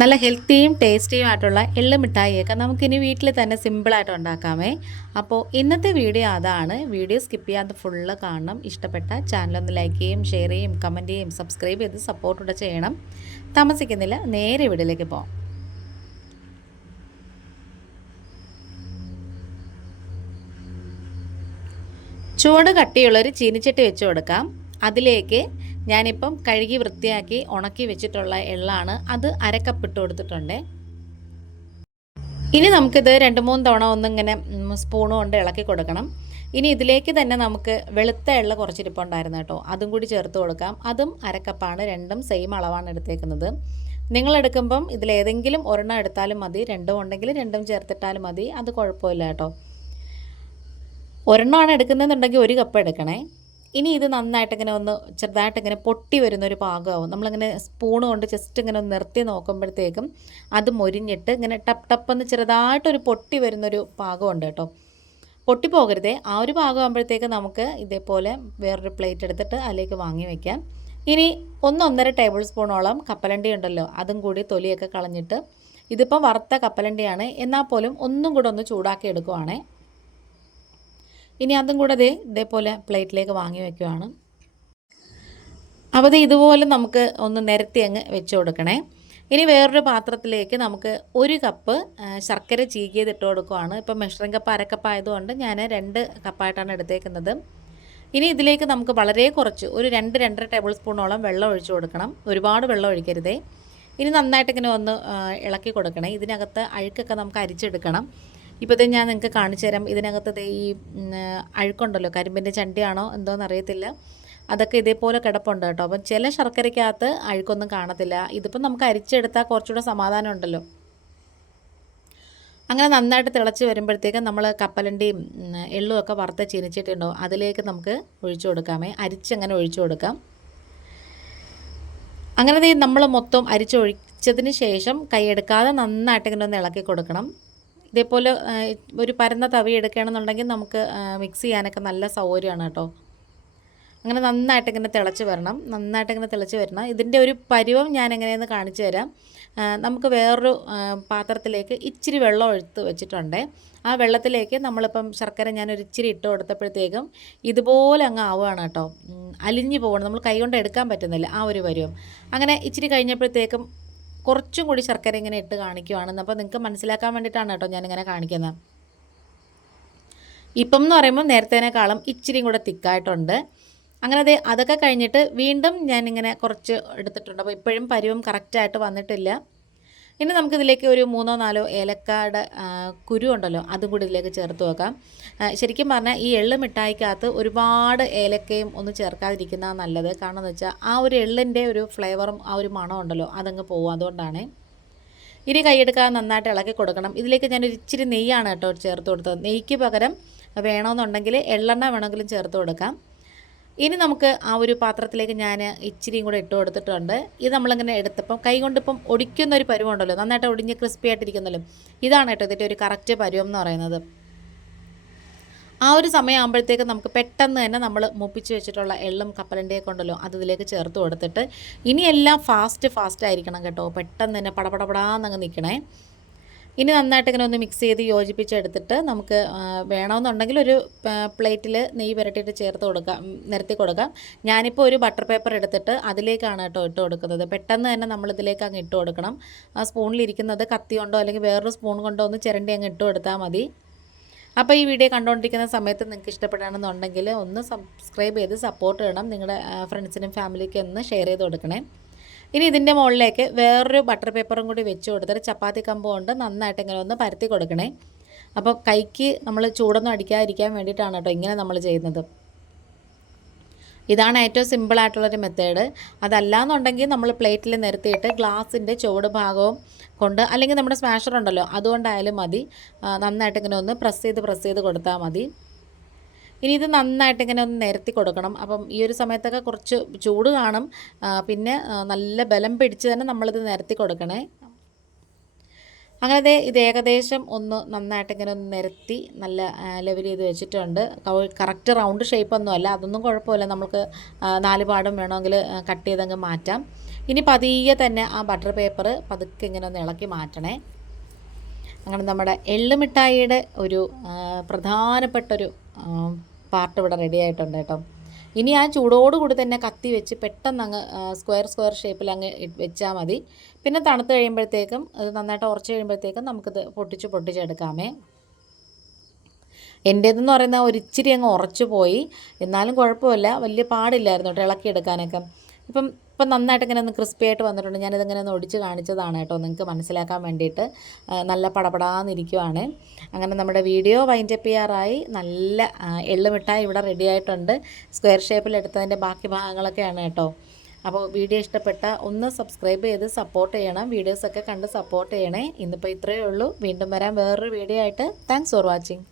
നല്ല ഹെൽത്തിയും ടേസ്റ്റിയും ആയിട്ടുള്ള എള്ള് മിഠായിയൊക്കെ നമുക്കിനി വീട്ടിൽ തന്നെ സിമ്പിളായിട്ട് ഉണ്ടാക്കാമേ. അപ്പോൾ ഇന്നത്തെ വീഡിയോ അതാണ്. വീഡിയോ സ്കിപ്പ് ചെയ്യാതെ ഫുള്ള് കാണണം. ഇഷ്ടപ്പെട്ട ചാനലൊന്ന് ലൈക്ക് ചെയ്യും ഷെയർ ചെയ്യും കമന്റ് ചെയ്യും സബ്സ്ക്രൈബ് ചെയ്ത് സപ്പോർട്ടൂടെ ചെയ്യണം. താമസിക്കുന്നില്ല നേരെ വീട്ടിലേക്ക് പോകാം ചുവട് കട്ടിയുള്ളൊരു ചീനിച്ചട്ടി വെച്ച് കൊടുക്കാം. അതിലേക്ക് ഞാനിപ്പം കഴുകി വൃത്തിയാക്കി ഉണക്കി വെച്ചിട്ടുള്ള എള്ളാണ് അത് അരക്കപ്പിട്ട് കൊടുത്തിട്ടുണ്ട്. ഇനി നമുക്കിത് രണ്ട് മൂന്ന് തവണ ഒന്നിങ്ങനെ സ്പൂണ് കൊണ്ട് ഇളക്കി കൊടുക്കണം. ഇനി ഇതിലേക്ക് തന്നെ നമുക്ക് വെളുത്ത എള്ള കുറച്ചിരിപ്പുണ്ടായിരുന്നു കേട്ടോ. അതും കൂടി ചേർത്ത് കൊടുക്കാം. അതും അരക്കപ്പാണ് രണ്ടും സെയിം അളവാണ് എടുത്തേക്കുന്നത്. നിങ്ങൾ എടുക്കുമ്പം ഇതിലേതെങ്കിലും ഒരെണ്ണം എടുത്താലും മതി. രണ്ടും ഉണ്ടെങ്കിൽ രണ്ടും ചേർത്തിട്ടാലും മതി. അത് കുഴപ്പമില്ല കേട്ടോ. ഒരെണ്ണമാണ് എടുക്കുന്നതെന്നുണ്ടെങ്കിൽ ഒരു കപ്പ് എടുക്കണേ. ഇനി ഇത് നന്നായിട്ട് ഇങ്ങനെ ഒന്ന് ചെറുതായിട്ട് ഇങ്ങനെ പൊട്ടി വരുന്ന ഒരു പാകമാവും. നമ്മളിങ്ങനെ സ്പൂൺ കൊണ്ട് ജസ്റ്റ് ഇങ്ങനെ ഒന്ന് നിർത്തി നോക്കുമ്പോഴത്തേക്കും അത് മൊരിഞ്ഞിട്ട് ഇങ്ങനെ ടപ്പ് ടപ്പെന്ന് ചെറുതായിട്ടൊരു പൊട്ടി വരുന്നൊരു പാകമുണ്ട് കേട്ടോ. പൊട്ടിപ്പോകരുതേ ആ ഒരു പാകമാകുമ്പോഴത്തേക്ക് നമുക്ക് ഇതേപോലെ വേറൊരു പ്ലേറ്റ് എടുത്തിട്ട് അതിലേക്ക് വാങ്ങി വയ്ക്കാം ഇനി ഒന്നൊന്നര ടേബിൾ സ്പൂണോളം കപ്പലണ്ടി ഉണ്ടല്ലോ അതും കൂടി തൊലിയൊക്കെ കളഞ്ഞിട്ട് ഇതിപ്പോൾ വറുത്ത കപ്പലണ്ടിയാണ്. എന്നാൽ പോലും ഒന്നും കൂടെ ഒന്ന് ചൂടാക്കി എടുക്കുവാണേ. ഇനി അതും കൂടെ ദേ ഇതേപോലെ പ്ലേറ്റിലേക്ക് വാങ്ങി വെക്കുവാണ്. അപ്പോൾ ഇത് ഇതുപോലെ നമുക്ക് ഒന്ന് നിരത്തി അങ്ങ് വെച്ച് കൊടുക്കണേ. ഇനി വേറൊരു പാത്രത്തിലേക്ക് നമുക്ക് ഒരു കപ്പ് ശർക്കര ചീകിയത് ഇട്ട് കൊടുക്കുവാണ്. ഇപ്പം മെഷറിംഗ് കപ്പ് അരക്കപ്പ് ആയതുകൊണ്ട് ഞാൻ രണ്ട് കപ്പായിട്ടാണ് എടുത്തേക്കുന്നത്. ഇനി ഇതിലേക്ക് നമുക്ക് വളരെ കുറച്ച് ഒരു രണ്ട് രണ്ടര ടേബിൾ സ്പൂണോളം വെള്ളം ഒഴിച്ചു കൊടുക്കണം. ഒരുപാട് വെള്ളം ഒഴിക്കരുതേ. ഇനി നന്നായിട്ട് ഇങ്ങനെ ഒന്ന് ഇളക്കി കൊടുക്കണേ. ഇതിനകത്ത് അഴുക്കൊക്കെ നമുക്ക് അരിച്ചെടുക്കണം. ഇപ്പോൾ ഇത് ഞാൻ നിങ്ങൾക്ക് കാണിച്ചു തരാം. ഇതിനകത്ത് ഈ അഴുക്കുണ്ടല്ലോ കരിമ്പിന്റെ ചണ്ടിയാണോ എന്തോന്ന് അറിയത്തില്ല അതൊക്കെ ഇതേപോലെ കിടപ്പുണ്ട് കേട്ടോ. അപ്പം ചില ശർക്കരയ്ക്കകത്ത് അഴുക്കൊന്നും കാണത്തില്ല. ഇതിപ്പം നമുക്ക് അരിച്ചെടുത്താൽ കുറച്ചുകൂടെ സമാധാനം ഉണ്ടല്ലോ. അങ്ങനെ നന്നായിട്ട് തിളച്ച് വരുമ്പോഴത്തേക്കും നമ്മൾ കപ്പലണ്ടിയും എള്ളും ഒക്കെ വറുത്ത് ചീനിച്ചിട്ടുണ്ടോ അതിലേക്ക് നമുക്ക് ഒഴിച്ചു കൊടുക്കാമേ. അരിച്ചങ്ങനെ ഒഴിച്ചു കൊടുക്കാം. അങ്ങനെ നമ്മൾ മൊത്തം അരിച്ചൊഴിച്ചതിന് ശേഷം കൈയെടുക്കാതെ നന്നായിട്ട് ഇങ്ങനെ ഒന്ന് ഇളക്കി കൊടുക്കണം. ഇതേപോലെ ഒരു പരന്ന തവി എടുക്കുകയാണെന്നുണ്ടെങ്കിൽ നമുക്ക് മിക്സ് ചെയ്യാനൊക്കെ നല്ല സൗകര്യമാണ് കേട്ടോ. അങ്ങനെ നന്നായിട്ട് ഇങ്ങനെ തിളച്ച് വരണം. നന്നായിട്ട് ഇങ്ങനെ തിളച്ച് വരണം. ഇതിന്റെ ഒരു പരുവം ഞാൻ എങ്ങനെയെന്ന് കാണിച്ചു തരാം. നമുക്ക് വേറൊരു പാത്രത്തിലേക്ക് ഇച്ചിരി വെള്ളം എടുത്ത് വെച്ചിട്ടുണ്ട്. ആ വെള്ളത്തിലേക്ക് നമ്മളിപ്പം ശർക്കര ഞാനൊരു ഇച്ചിരി ഇട്ട് കൊടുത്തപ്പോഴത്തേക്കും ഇതുപോലെ അങ്ങ് ആവുകയാണ് കേട്ടോ. അലിഞ്ഞു പോകണം. നമ്മൾ കൈ കൊണ്ട് എടുക്കാൻ പറ്റുന്നില്ല ആ ഒരു പരുവം. അങ്ങനെ ഇച്ചിരി കഴിഞ്ഞപ്പോഴത്തേക്കും കുറച്ചും കൂടി ശർക്കര ഇങ്ങനെ ഇട്ട് കാണിക്കുവാണെന്ന്. അപ്പോൾ നിങ്ങൾക്ക് മനസ്സിലാക്കാൻ വേണ്ടിയിട്ടാണ് കേട്ടോ ഞാനിങ്ങനെ കാണിക്കുന്നത്. ഇപ്പം എന്ന് പറയുമ്പോൾ നേരത്തേനേക്കാളും ഇച്ചിരിയും കൂടെ തിക്കായിട്ടുണ്ട്. അങ്ങനെ അത് അതൊക്കെ കഴിഞ്ഞിട്ട് വീണ്ടും ഞാനിങ്ങനെ കുറച്ച് എടുത്തിട്ടുണ്ട്. അപ്പോൾ ഇപ്പോഴും പരുവം കറക്റ്റായിട്ട് വന്നിട്ടില്ല. ഇനി നമുക്കിതിലേക്ക് ഒരു മൂന്നോ നാലോ ഏലക്കാട് കുരു ഉണ്ടല്ലോ അതും കൂടി ഇതിലേക്ക് ചേർത്ത് വെക്കാം. ശരിക്കും പറഞ്ഞാൽ ഈ എള്ള് മിഠായിക്കകത്ത് ഒരുപാട് ഏലക്കയും ഒന്ന് ചേർക്കാതിരിക്കുന്ന നല്ലത്. കാരണം എന്ന് വെച്ചാൽ ആ ഒരു എള്ളിന്റെ ഒരു ഫ്ലേവറും ആ ഒരു മണം ഉണ്ടല്ലോ അതങ്ങ് പോകും അതുകൊണ്ടാണ്. ഇനി കൈയെടുക്കാൻ നന്നായിട്ട് ഇളക്കി കൊടുക്കണം. ഇതിലേക്ക് ഞാനൊരു ഇച്ചിരി നെയ്യാണ് കേട്ടോ ചേർത്ത് കൊടുത്തത്. നെയ്ക്ക് പകരം വേണമെന്നുണ്ടെങ്കിൽ എള്ളെണ്ണ വേണമെങ്കിലും ചേർത്ത് കൊടുക്കാം. ഇനി നമുക്ക് ആ ഒരു പാത്രത്തിലേക്ക് ഞാൻ ഇച്ചിരിയും കൂടെ ഇട്ട് കൊടുത്തിട്ടുണ്ട്. ഇത് നമ്മളിങ്ങനെ എടുത്തപ്പം കൈ കൊണ്ടിപ്പം ഒടിക്കുന്ന ഒരു പരുവമുണ്ടല്ലോ നന്നായിട്ട് ഒടിഞ്ഞ് ക്രിസ്പി ആയിട്ടിരിക്കുന്നല്ലോ. ഇതാണ് കേട്ടോ ഇതിന്റെ ഒരു കറക്റ്റ് പരുവം എന്ന് പറയുന്നത്. ആ ഒരു സമയമാകുമ്പോഴത്തേക്ക് നമുക്ക് പെട്ടെന്ന് തന്നെ നമ്മൾ മുപ്പിച്ച് വെച്ചിട്ടുള്ള എള്ളും കപ്പലണ്ടിയൊക്കെ ഉണ്ടല്ലോ അത് ഇതിലേക്ക് ചേർത്ത് കൊടുത്തിട്ട് ഇനിയെല്ലാം ഫാസ്റ്റ് ഫാസ്റ്റ് ആയിരിക്കണം കേട്ടോ. പെട്ടെന്ന് തന്നെ പടപടപടാന്നങ്ങ് നിൽക്കണേ ഇനി നന്നായിട്ട് ഇങ്ങനെ ഒന്ന് മിക്സ് ചെയ്ത് യോജിപ്പിച്ചെടുത്തിട്ട് നമുക്ക് വേണമെന്നുണ്ടെങ്കിൽ ഒരു പ്ലേറ്റിൽ നെയ്യ് പുരട്ടിയിട്ട് ചേർത്ത് കൊടുക്കാം നിരത്തി കൊടുക്കാം. ഞാനിപ്പോൾ ഒരു ബട്ടർ പേപ്പർ എടുത്തിട്ട് അതിലേക്കാണ് കേട്ടോ ഇട്ട് കൊടുക്കുന്നത്. പെട്ടെന്ന് തന്നെ നമ്മളിതിലേക്ക് അങ്ങ് ഇട്ട് കൊടുക്കണം. ആ സ്പൂണിലിരിക്കുന്നത് കത്തി കൊണ്ടോ അല്ലെങ്കിൽ വേറൊരു സ്പൂൺ കൊണ്ടോ ഒന്ന് ചിരണ്ടി അങ്ങ് ഇട്ട് കൊടുത്താൽ മതി. അപ്പോൾ ഈ വീഡിയോ കണ്ടുകൊണ്ടിരിക്കുന്ന സമയത്ത് നിങ്ങൾക്ക് ഇഷ്ടപ്പെടുകയാണെന്നുണ്ടെങ്കിൽ ഒന്ന് സബ്സ്ക്രൈബ് ചെയ്ത് സപ്പോർട്ട് ചെയ്യണം നിങ്ങളുടെ ഫ്രണ്ട്സിനും ഫാമിലിക്കും ഒന്ന് ഷെയർ ചെയ്ത് കൊടുക്കണേ. ഇനി ഇതിന്റെ മുകളിലേക്ക് വേറൊരു ബട്ടർ പേപ്പറും കൂടി വെച്ച് കൊടുത്തിട്ട് ചപ്പാത്തി കമ്പ് കൊണ്ട് നന്നായിട്ട് ഇങ്ങനെ ഒന്ന് പരത്തി കൊടുക്കണേ. അപ്പോൾ കൈക്ക് നമ്മൾ ചൂടൊന്നും അടിക്കാതിരിക്കാൻ വേണ്ടിയിട്ടാണ് കേട്ടോ ഇങ്ങനെ നമ്മൾ ചെയ്യുന്നത്. ഇതാണ് ഏറ്റവും സിമ്പിളായിട്ടുള്ളൊരു മെത്തേഡ് അതല്ലാന്നുണ്ടെങ്കിൽ നമ്മൾ പ്ലേറ്റിൽ നിരത്തിയിട്ട് ഗ്ലാസിന്റെ ചുവട് ഭാഗവും കൊണ്ട് അല്ലെങ്കിൽ നമ്മുടെ സ്മാഷർ ഉണ്ടല്ലോ അതുകൊണ്ടായാലും മതി. നന്നായിട്ട് ഇങ്ങനെ ഒന്ന് പ്രസ് ചെയ്ത് പ്രസ് ചെയ്ത് കൊടുത്താൽ മതി. ഇനി ഇത് നന്നായിട്ട് ഇങ്ങനെ ഒന്ന് നിരത്തി കൊടുക്കണം. അപ്പം ഈ ഒരു സമയത്തൊക്കെ കുറച്ച് ചൂട് കാണും. പിന്നെ നല്ല ബലം പിടിച്ച് തന്നെ നമ്മളിത് നിരത്തി കൊടുക്കണേ. അങ്ങനെ ഇത് ഏകദേശം ഒന്ന് നന്നായിട്ട് ഇങ്ങനെ ഒന്ന് നിരത്തി നല്ല ലെവൽ ചെയ്ത് വെച്ചിട്ടുണ്ട്. കറക്റ്റ് റൗണ്ട് ഷേപ്പ് ഒന്നും അല്ല. അതൊന്നും കുഴപ്പമില്ല. നമുക്ക് നാല് പാടും വേണമെങ്കിൽ കട്ട് ചെയ്തങ്ങ് മാറ്റാം. ഇനി പതിയെ തന്നെ ആ ബട്ടർ പേപ്പർ പതുക്കെ ഇങ്ങനെ ഒന്ന് ഇളക്കി മാറ്റണേ. അങ്ങനെ നമ്മുടെ എള്ളുമിഠായിയുടെ ഒരു പ്രധാനപ്പെട്ടൊരു പാർട്ട് ഇവിടെ റെഡി ആയിട്ടുണ്ട് കേട്ടോ. ഇനി ആ ചൂടോടുകൂടി തന്നെ കത്തി വെച്ച് പെട്ടെന്ന് അങ്ങ് സ്ക്വയർ സ്ക്വയർ ഷേപ്പിൽ അങ്ങ് വെച്ചാൽ മതി. പിന്നെ തണുത്ത് കഴിയുമ്പോഴത്തേക്കും അത് നന്നായിട്ട് ഉറച്ച് കഴിയുമ്പോഴത്തേക്കും നമുക്കിത് പൊട്ടിച്ച് പൊട്ടിച്ചെടുക്കാമേ. എന്റേതെന്ന് പറയുന്ന ഒരിച്ചിരി അങ്ങ് ഉറച്ചു പോയി എന്നാലും കുഴപ്പമില്ല വലിയ പാടില്ലായിരുന്നു കേട്ടോ ഇളക്കിയെടുക്കാനൊക്കെ. ഇപ്പം ഇപ്പം നന്നായിട്ട് ഇങ്ങനെ ഒന്ന് ക്രിസ്പി ആയിട്ട് വന്നിട്ടുണ്ട്. ഞാനിതിങ്ങനെ ഒന്ന് ഒടിച്ച് കാണിച്ചതാണ് കേട്ടോ. നിങ്ങൾക്ക് മനസ്സിലാക്കാൻ വേണ്ടിയിട്ട് നല്ല പടപടാന്നിരിക്കുവാണ്. അങ്ങനെ നമ്മുടെ വീഡിയോ വൈൻഡ് അപ്പ് ചെയ്യാറായി. നല്ല എള്ളുമിഠായി ഇവിടെ റെഡി ആയിട്ടുണ്ട്. സ്ക്വയർ ഷേപ്പിൽ എടുത്തതിന്റെ ബാക്കി ഭാഗങ്ങളൊക്കെയാണ് കേട്ടോ. അപ്പോൾ വീഡിയോ ഇഷ്ടപ്പെട്ട ഒന്ന് സബ്സ്ക്രൈബ് ചെയ്ത് സപ്പോർട്ട് ചെയ്യണം. വീഡിയോസൊക്കെ കണ്ട് സപ്പോർട്ട് ചെയ്യണേ. ഇന്നിപ്പോൾ ഇത്രയേ ഉള്ളൂ. വീണ്ടും വരാം വേറൊരു വീഡിയോ ആയിട്ട്. Thanks for watching